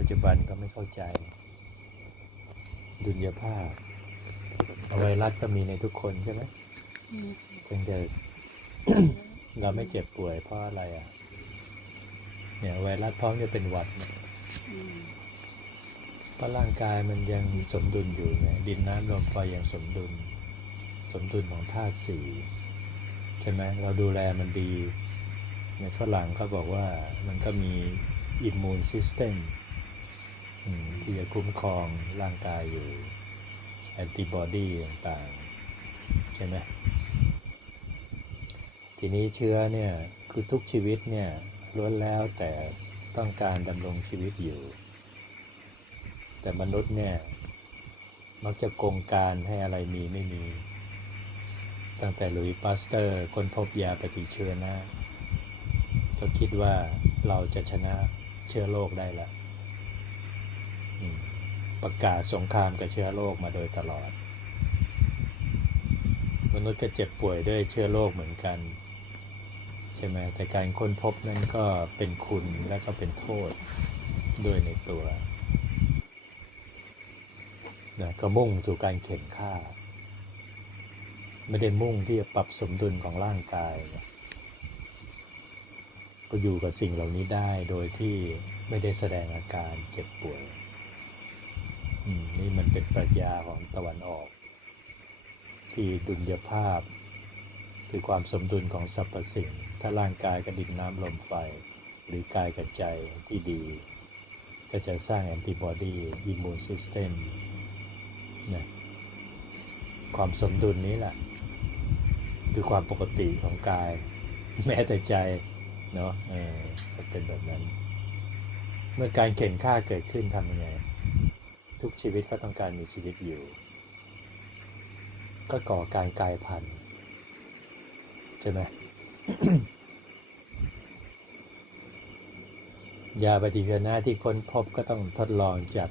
ปัจจุบันก็ไม่เข้าใจ ดุลยภาพไวรัสก็มีในทุกคนใช่ไหมมีเพียงแต่เราไม่เจ็บป่วยเพราะอะไรอะ เนี่ยไวรัสพร้อมจะเป็นหวัดเนี่ยอืมเพราะร่างกายมันยังสมดุลอยู่ไงดินน้ำลมไฟยังสมดุล สมดุลของธาตุสี่ใช่ไหมเราดูแลมันดี ในฝรั่งเขาบอกว่ามันก็มีอิมมูนซิสเต็ม ที่จะคุ้มครองร่างกายอยู่ แอนติบอดีต่างๆ ใช่ไหมทีนี้เชื้อเนี่ยคือทุกชีวิตเนี่ยล้วนแล้วแต่ต้องการดำรงชีวิตอยู่ แต่มนุษย์เนี่ยมักจะโกงการให้อะไรมีไม่มี ตั้งแต่หลุยส์ปาสเตอร์ค้นพบยาปฏิชีวนะก็คิดว่าเราจะชนะเชื้อโรคได้และอืม ประกาศสงครามกับเชื้อโรคมาโดยตลอด มนุษย์ก็เจ็บป่วยด้วยเชื้อโรคเหมือนกัน ใช่ไหมแต่การค้นพบนั้นก็เป็นคุณและก็เป็นโทษด้วยในตัวนะก็มุ่งสู่การเข็นฆ่า ไม่ได้มุ่งที่จะปรับสมดุลของร่างกายนะก็อยู่กับสิ่งเหล่านี้ได้โดยที่ไม่ได้แสดงอาการเจ็บป่วย นี่มันเป็นปรัชญาของตะวันออก ที่ดุลยภาพ คือความสมดุลของสรรพสิ่ง ถ้าร่างกายกับดินน้ำลมไฟ หรือกายกับใจที่ดี ก็จะสร้างแอนติบอดีอิมมูนซิสเต็มนะความสมดุลนี้แหละ คือความปกติของกาย แม้แต่ใจ เนาะเออเป็นแบบนั้น เมื่อการเข็นฆ่าเกิดขึ้นทำยังไง ทุกชีวิตก็ต้องการมีชีวิตอยู่ ก็ก่อการกลายพันธุ์ใช่ไหมยาปฏิชีวนะที่ค้นพบก็ต้องทดลองจาก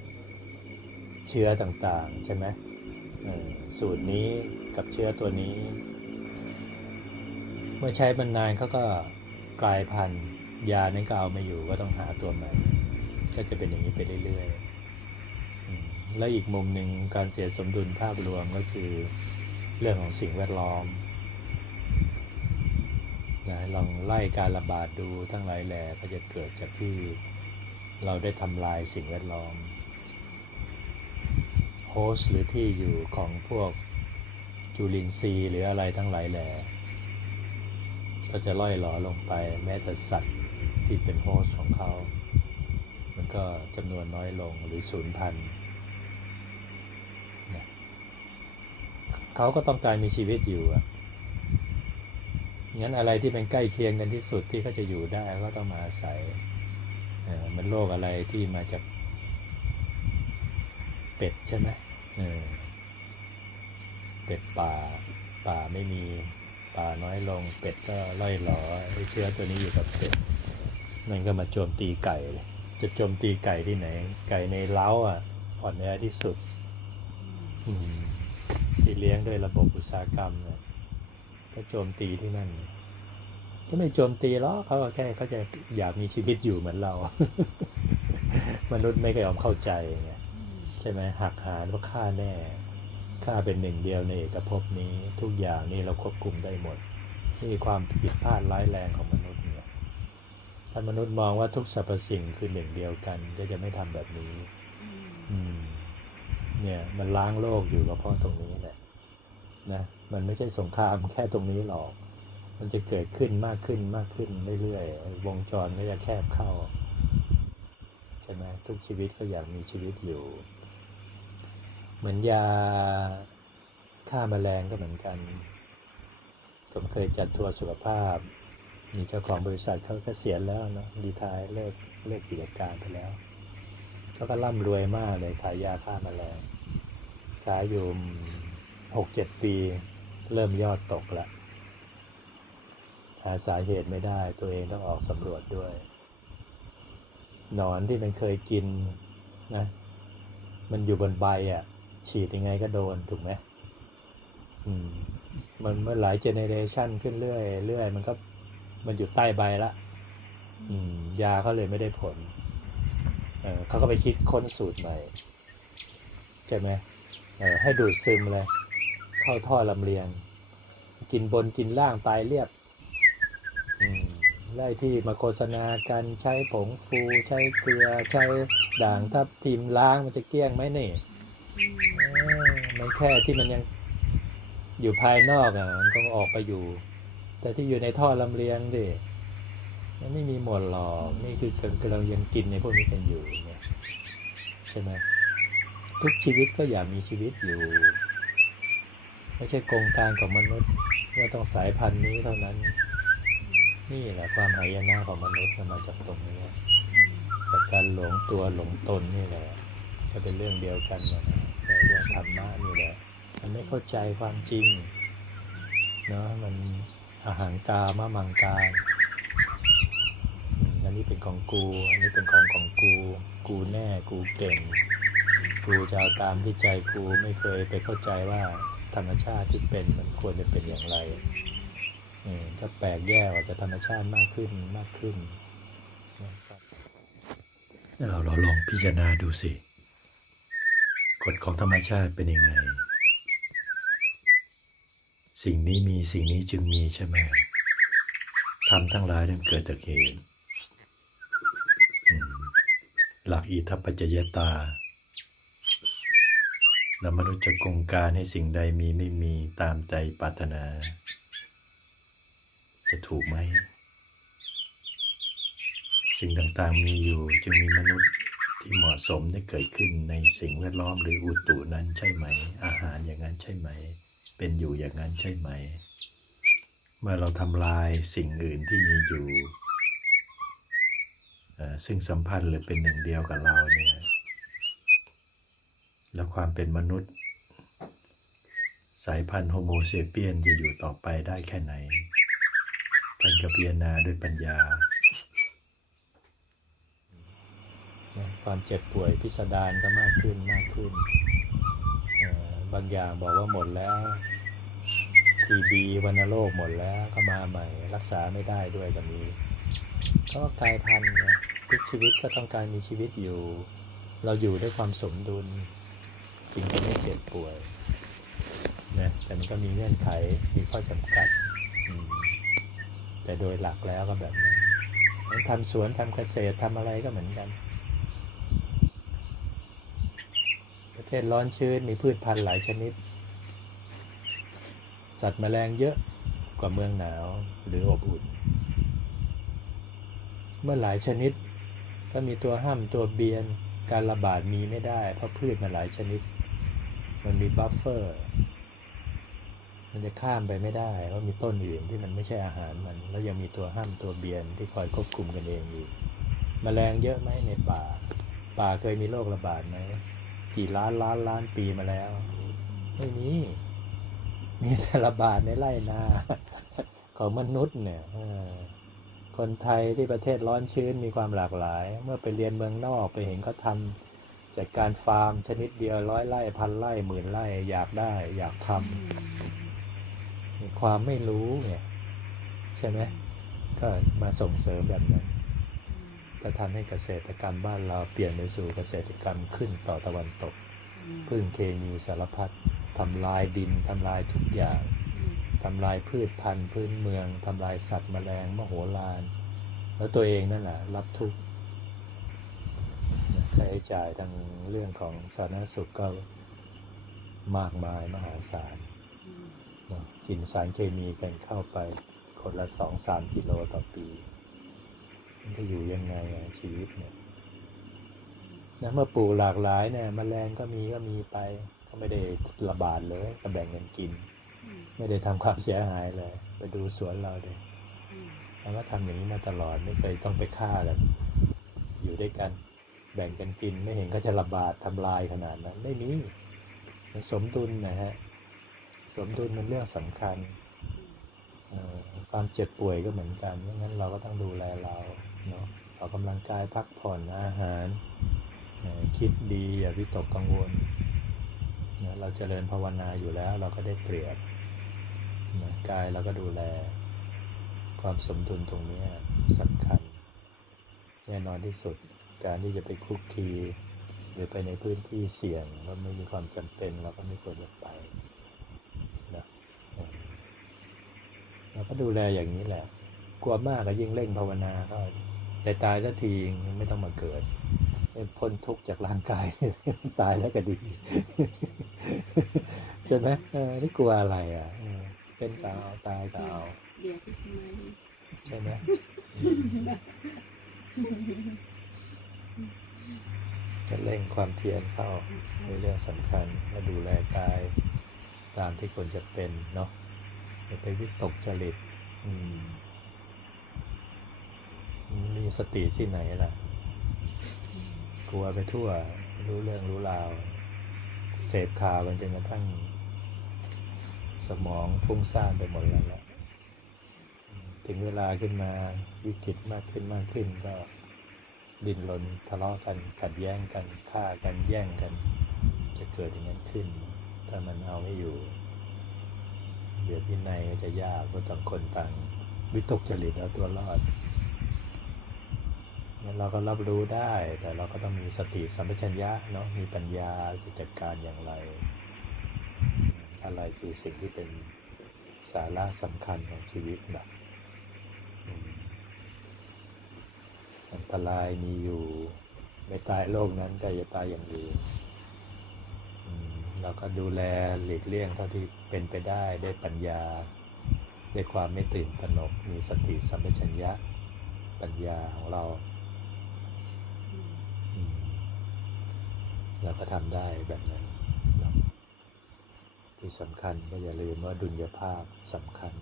เชื้อต่างๆ ใช่ไหมสูตรนี้กับเชื้อตัวนี้ เมื่อใช้มันนานเขาก็กลายพันธุ์ยานั้นก็เอาไม่อยู่ก็ต้องหาตัวใหม่ก็จะเป็นอย่างนี้ไปเรื่อยๆ และอีกมุมหนึ่งการเสียสมดุลภาพรวมก็คือเรื่องของสิ่งแวดล้อมนะลองไล่การระบาดดูทั้งหลายแหล่ก็จะเกิดจากที่เราได้ทำลายสิ่งแวดล้อมโฮสหรือที่อยู่ของพวกจุลินทรีย์หรืออะไรทั้งหลายแหล่ก็จะล่อยหลอลงไปแม้แต่สัตว์ที่เป็นโฮสของเขา ก็จำนวนน้อยลงหรือสูญพันเขาก็ต้องการมีชีวิตอยู่อะงั้นอะไรที่เป็นใกล้เคียงกันที่สุดที่เขาจะอยู่ได้ก็ต้องมาอาศัยเอ่อมันโรคอะไรที่มาจากเป็ดใช่ไหมเป็ดป่า ป่าไม่มีป่าน้อยลง เป็ดก็ล่อยหลอไอ้เชื้อตัวนี้อยู่กับเป็ดมันก็มาโจมตีไก่เลย จะโจมตีไก่ที่ไหน ไก่ในเล้าอะอ่อนแอที่สุดอืมที่เลี้ยงด้วยระบบอุตสาหกรรมเนี่ยก็โจมตีที่นั่นก็ไม่โจมตีหรอกเขาก็แค่เขาจะอยากมีชีวิตอยู่เหมือนเรา มนุษย์ไม่เคยยอมเข้าใจไงอืมใช่ไหมหักหารว่าฆ่าแน่ฆ่าเป็นหนึ่งเดียวในเอกภพนี้ ทุกอย่างนี่เราควบคุมได้หมด นี่ความผิดพลาดร้ายแรงของมนุษย์เนี่ย ถ้ามนุษย์มองว่าทุกสรรพสิ่งคือหนึ่งเดียวกัน ก็จะไม่ทำแบบนี้ อืม เนี่ย มันล้างโลกอยู่ก็เพราะตรงนี้แหละนะมันไม่ใช่สงครามแค่ตรงนี้หรอก มันจะเกิดขึ้นมากขึ้นมากขึ้นเรื่อยๆวงจรก็จะแคบเข้าใช่ไหมทุกชีวิตก็อยากมีชีวิตอยู่ เหมือนยาฆ่าแมลงก็เหมือนกันผมเคยจัดทัวร์สุขภาพ มีเจ้าของบริษัทเขาก็เกษียแล้วเนาะดีทายเลิกเลิกกิจการไปแล้วเขาก็ร่ำรวยมากเลยขายยาฆ่าแมลงขายอยู่หกเจ็ดปี เริ่มยอดตกละหาสาเหตุไม่ได้ตัวเองต้องออกสำรวจด้วย หนอนที่มันเคยกินนะมันอยู่บนใบอะ ฉีดยังไงก็โดนถูกไหมอืมมันเมื่อหลายเจเนเรชันขึ้นเรื่อยเรื่อยมันก็ มันอยู่ใต้ใบละอืมยาเขาเลยไม่ได้ผลเเขาก็ไปคิดค้นสูตรใหม่ใช่ไหมให้ดูดซึมเลย เข้าท่อลำเลียง กินบนกินล่างตายเรียบไล่ที่มาโฆษณากันใช้ผงฟูใช้เกลือใช้ด่างทับทิมล้างมันจะเกลี้ยงไหมนี่มันแค่ที่มันยังอยู่ภายนอกอะ มันก็ออกไปอยู่ แต่ที่อยู่ในท่อลำเลียงดิมันไม่มีหมดหรอกนี่คือเรายังกินในพวกนี้กันอยู่เนี่ยใช่ไหมทุกชีวิตก็อยากมีชีวิตอยู่ ไม่ใช่โครงการของมนุษย์ว่าต้องสายพันธุ์นี้เท่านั้น นี่แหละความหายนะของมนุษย์มันมาจากตรงนี้จากการหลงตัวหลงตนนี่แหละก็เป็นเรื่องเดียวกันนะเรื่องธรรมะนี่แหละมันไม่เข้าใจความจริงเนาะมัน อาหารกามะมังการอันนี้เป็นของกู อันนี้เป็นของของกู กูแน่ กูเก่ง กูจะเอาตามที่ใจกูไม่เคยไปเข้าใจว่าธรรมชาติที่เป็นมันควรจะเป็นอย่างไรจะแปลกแยกออกจากธรรมชาติมากขึ้นมากขึ้นเราลองพิจารณาดูสิ กฎของธรรมชาติเป็นยังไง สิ่งนี้มีสิ่งนี้จึงมีใช่ไหมทำทั้งหลายนั้นเกิดจากเหตุหลักอิทัปปัจจยตาแล้วมนุษย์จะกงการให้สิ่งใดมีไม่มีตามใจปรารถนา จะถูกไหม สิ่งต่างๆมีอยู่จึงมีมนุษย์ที่เหมาะสมได้เกิดขึ้นในสิ่งแวดล้อมหรืออุตุนั้นใช่ไหม อาหารอย่างนั้นใช่ไหม เป็นอยู่อย่างนั้นใช่ไหม เมื่อเราทำลายสิ่งอื่นที่มีอยู่ ซึ่งสัมพันธ์หรือเป็นหนึ่งเดียวกับเราเนี่ยแล้วความเป็นมนุษย์ สายพันธุ์โฮโมเซเปียนจะอยู่ต่อไปได้แค่ไหนท่านก็พิจารณาด้วยปัญญา ความเจ็บป่วยพิสดารก็มากขึ้นมากขึ้น บางอย่างบอกว่าหมดแล้ว ทีบีวัณโรคหมดแล้วก็มาใหม่ รักษาไม่ได้ด้วยก็มีก็กลายพันธุ์ทุกชีวิตก็ต้องการมีชีวิตอยู่ เราอยู่ด้วยความสมดุลจึงจะไม่เจ็บป่วยนะแต่มันก็มีเงื่อนไขมีข้อจำกัด แต่โดยหลักแล้วก็แบบนั้นทำสวนทำเกษตรทำอะไรก็เหมือนกัน ประ เทศร้อนชื้นมีพืชพันธุ์หลายชนิด สัตว์แมลงเยอะกว่าเมืองหนาวหรืออบอุ่น เมื่อหลายชนิดก็มีตัวห้ามตัวเบียนการระบาดมีไม่ได้ เพราะพืชมันหลายชนิด มันมีบัฟเฟอร์ มันจะข้ามไปไม่ได้ว่ามีต้นอื่นที่มันไม่ใช่อาหารมัน แล้วยังมีตัวห้ามตัวเบียนที่คอยควบคุมกันเองอยู่แมลงเยอะไหมในป่า ป่าเคยมีโรคระบาดไหม กี่ล้านล้านล้านปีมาแล้ว ไม่มีมีแต่ระบาดในไร่นาของมนุษย์เนี่ยคนไทยที่ประเทศร้อนชื้นมีความหลากหลาย เมื่อไปเรียนเมืองนอกไปเห็นเขาทำจากการฟาร์มชนิดเดียวร้อยไร่พันไร่หมื่นไร่อยากได้ อยากทำมีความไม่รู้เนี่ย ใช่ไหมก็มาส่งเสริมแบบนั้น ก็ทำให้เกษตรกรรมบ้านเราเปลี่ยนไปสู่เกษตรกรรมขึ้นต่อตะวันตกพึ่งเคมีสารพัดทำลายดินทำลายทุกอย่างทำลายพืชพันธุ์พื้นเมืองทำลายสัตว์แมลงมโหฬารแล้วตัวเองนั่นแหละรับทุกข์ค่าใช้จ่ายทางเรื่องของสาธารณสุขก็มากมายมหาศาลเนอะกินสารเคมีกันเข้าไปคนละสองสามกิโลต่อปี มันจะอยู่ยังไงชีวิตเนี่ยนะเมื่อปลูกหลากหลายเนี่ยมแมลงก็มีก็มีไป ก็ไม่ได้ระบาดเลยก็แบ่งกันกิน ไม่ได้ทำความเสียหายเลย ไปดูสวนเราเลยเราก็ทำอย่างนี้มาตลอดไม่เคยต้องไปฆ่ากันอยู่ด้วยกัน แบ่งกันกินไม่เห็นก็จะระบาดทำลายขนาดนั้นไม่มีมันสมดุลนะฮะสมดุลมันเรื่องสำคัญความเจ็บป่วยก็เหมือนกันเพราะงั้นเราก็ต้องดูแลเรา เนาะออกกำลังกายพักผ่อนอาหาร คิดดีอย่าวิตกกังวลนะเราเจริญภาวนาอยู่แล้วเราก็ได้เปรียบนะกายเราก็ดูแล ความสมดุลตรงนี้สำคัญแน่นอนที่สุดการที่จะไปคุกคีหรือไปในพื้นที่เสี่ยงว่าไม่มีความจำเป็นเราก็ไม่ควรจะไปนะเออเราก็ดูแลอย่างนี้แหละ กลัวมากก็ยิ่งเร่งภาวนาก็แต่ตายสักทีไม่ต้องมาเกิดพ้นทุกข์จากร่างกายตายแล้วก็ดีใช่ไหมเออนี่กลัวอะไรอะเออเป็นก็เอาตายก็เอาเดี๋ยวพี่สมัยใช่ไหมจะเร่งความเพียรเข้าในเรื่องสำคัญและดูแลกายตามที่ควรจะเป็นเนาะอย่าไปวิตกจริต อืม มีสติที่ไหนล่ะ กลัวไปทั่ว รู้เรื่องรู้ราว เสพข่าวมันจนกระทั่ง สมองฟุ้งซ่านไปหมดแล้วแหละถึงเวลาขึ้นมาวิกฤตมากขึ้นมากขึ้นก็ดิ้นรนทะเลาะกันขัดแย้งกันฆ่ากันแย่งกัน จะเกิดอย่างนั้นขึ้น ถ้ามันเอาไม่อยู่เดี๋ยวพินัยก็จะยากเพราะต่างคนต่างวิตกจริตเอาตัวรอด เราก็รับรู้ได้ แต่เราก็ต้องมีสติสัมปชัญญะเนาะมีปัญญาจะจัดการอย่างไร อะไรคือสิ่งที่เป็นสาระสำคัญของชีวิตแบบอันตรายมีอยู่ ไม่ตายโลกนั้นก็อย่าตายอย่างอื่นเราก็ดูแลหลีกเลี่ยงเท่าที่เป็นไปได้ได้ปัญญาด้วยความไม่ตื่นตระหนกมีสติสัมปชัญญะปัญญาของเราอืม เราก็ทำได้แบบนั้น ที่สำคัญก็อย่าลืมว่าดุลยภาพสำคัญ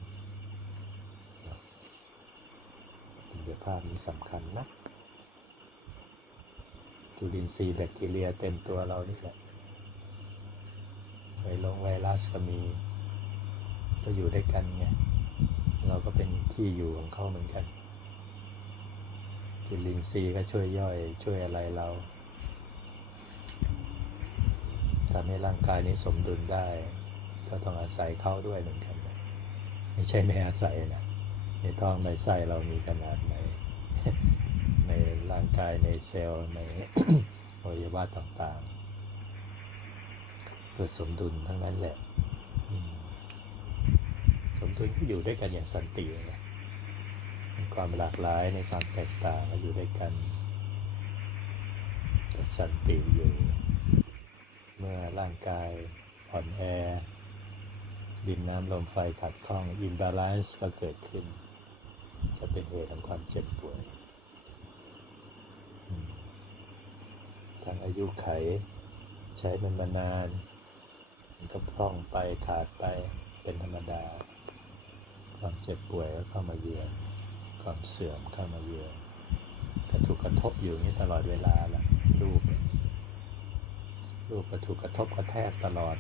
ดุลยภาพนี้สำคัญนะจุลินทรีย์แบคทีเรียเต็มตัวเรานี่แหละไวลงไวรัสก็มีก็อยู่ด้วยกันไงเราก็เป็นที่อยู่ของเขาเหมือนกันจุลินทรีย์ก็ช่วยย่อยช่วยอะไรเรา ทำให้ร่างกายนี้สมดุลได้ ก็ต้องอาศัยเขาด้วยเหมือนกัน ไม่ใช่ไม่อาศัยนะในท้องในไส้เรามีขนาดไหนในร่างกายในเซลล์ในอวัยวะต่างๆเพื่อสมดุลทั้งนั้นแหละ สมดุลก็อยู่ด้วยกันอย่างสันตินะในความหลากหลายในความแตกต่างก็อยู่ด้วยกันแต่สันติอยู่ มื่อร่างกายอ่อนแอ ดินน้ำลมไฟขัดข้องอินบาลานซ์ก็เกิดขึ้น จะเป็นเหตุของความเจ็บป่วย ทั้งอายุไข ใช้มันมานาน มันก็พร่องไปขาดไปเป็นธรรมดา ความเจ็บป่วยก็เข้ามาเยือนความเสื่อมเข้ามาเยือนก็ถูกกระทบอยู่นี้ตลอดเวลาละรูป รูปก็ถูกกระทบกระแทกตลอด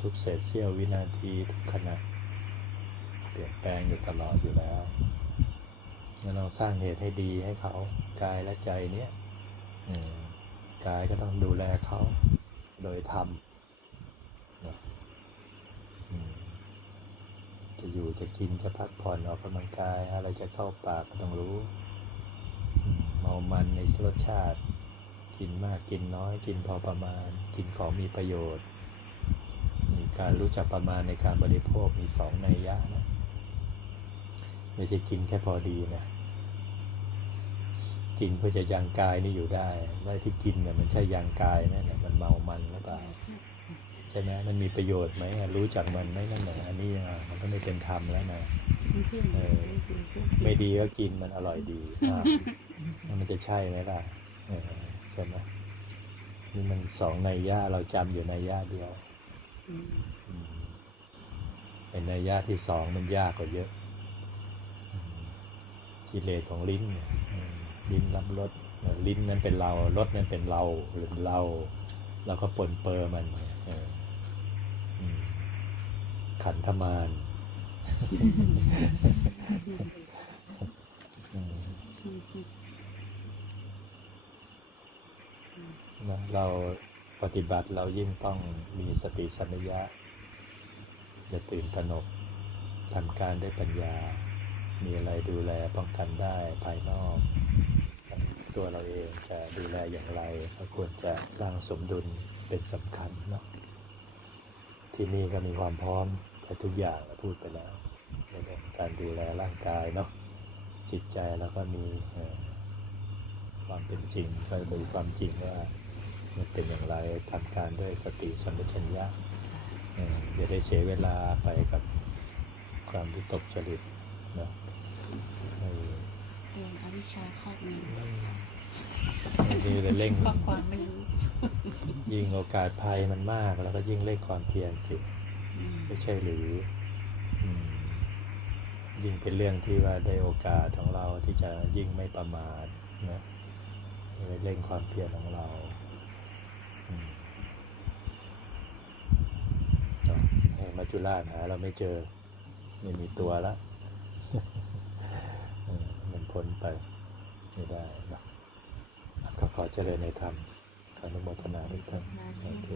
ทุกเศษเสี้ยววินาทีทุกขณะเปลี่ยนแปลงอยู่ตลอดอยู่แล้วงั้นเราสร้างเหตุให้ดีให้เขากายและใจเนี้ยกายก็ต้องดูแลเขาโดยธรรมจะอยู่จะกินจะพักผ่อนออกกำลังกายอะไรจะเข้าปากก็ต้องรู้ เมามันในรสชาติ กินมากกินน้อย กินพอประมาณ กินของมีประโยชน์มีการรู้จักประมาณในการบริโภคมีสองในยะนะไม่ใช่กินแค่พอดีนะกินเพื่อจะยังกายนี่อยู่ได้แล้วที่กินเนี่ยมันใช่ยังกายไหมเนี่ยมันเมามันหรือเปล่าใช่ไหมมันมีประโยชน์ไหมรู้จักมันไหมนั่นแหละอันนี้อะมันก็ไม่เป็นธรรมแล้วนะเออไม่ดีก็กินมันอร่อยดีอะมันจะใช่ไหมล่ะเออ ช่ไหมนี่มันสองในยยะเราจำอยู่ในยยะเดียวอืมอืมเป็นในยะที่สองมันยากกว่าเยอะอืมกิเลสของลิ้นเนี่ยอืมลิ้นรับรสเออลิ้นนั้นเป็นเรารสนั้นเป็นเราหรือเราเราก็ปนเปอร์มันเนี่ยเอออืมขันธมารอืม อืมอืม นะเราปฏิบัติเรายิ่งต้องมีสติสัมปชัญญะอย่าตื่นตระหนกทำการด้วยปัญญา มีอะไรดูแลป้องกันได้ภายนอก ตัวเราเองจะดูแลอย่างไรก็ควรจะสร้างสมดุลเป็นสำคัญเนาะที่นี่ก็มีความพร้อมแต่ทุกอย่างเราพูดไปแล้วในเรื่องการดูแลร่างกายเนาะจิตใจแล้วก็มีความเป็นจริงก็ดูความจริงว่า มันเป็นอย่างไรทำการด้วยสติสัมปชัญญะเอ่ออย่าได้เสียเวลาไปกับความวิตกจริตเนาะเออโดนอวิชชาครอบงบางทีเลยเร่งำเพราะความไม่รู้ยิ่งโอกาสภัยมันมากแล้วก็ยิ่งเร่งความเพียรสิอืมไม่ใช่หรืออืมยิ่งเป็นเรื่องที่ว่าได้โอกาสของเราที่จะยิ่งไม่ประมาทนะเลยเร่งความเพียรของเราอื มเนาะให้มัจจุราชหาเราไม่เจอ ไม่มีตัวละเออมันพ้นไปไม่ได้เนอะก็ขอเจริญในธรรมขออนุโมทนาทุกท่านมาโอเค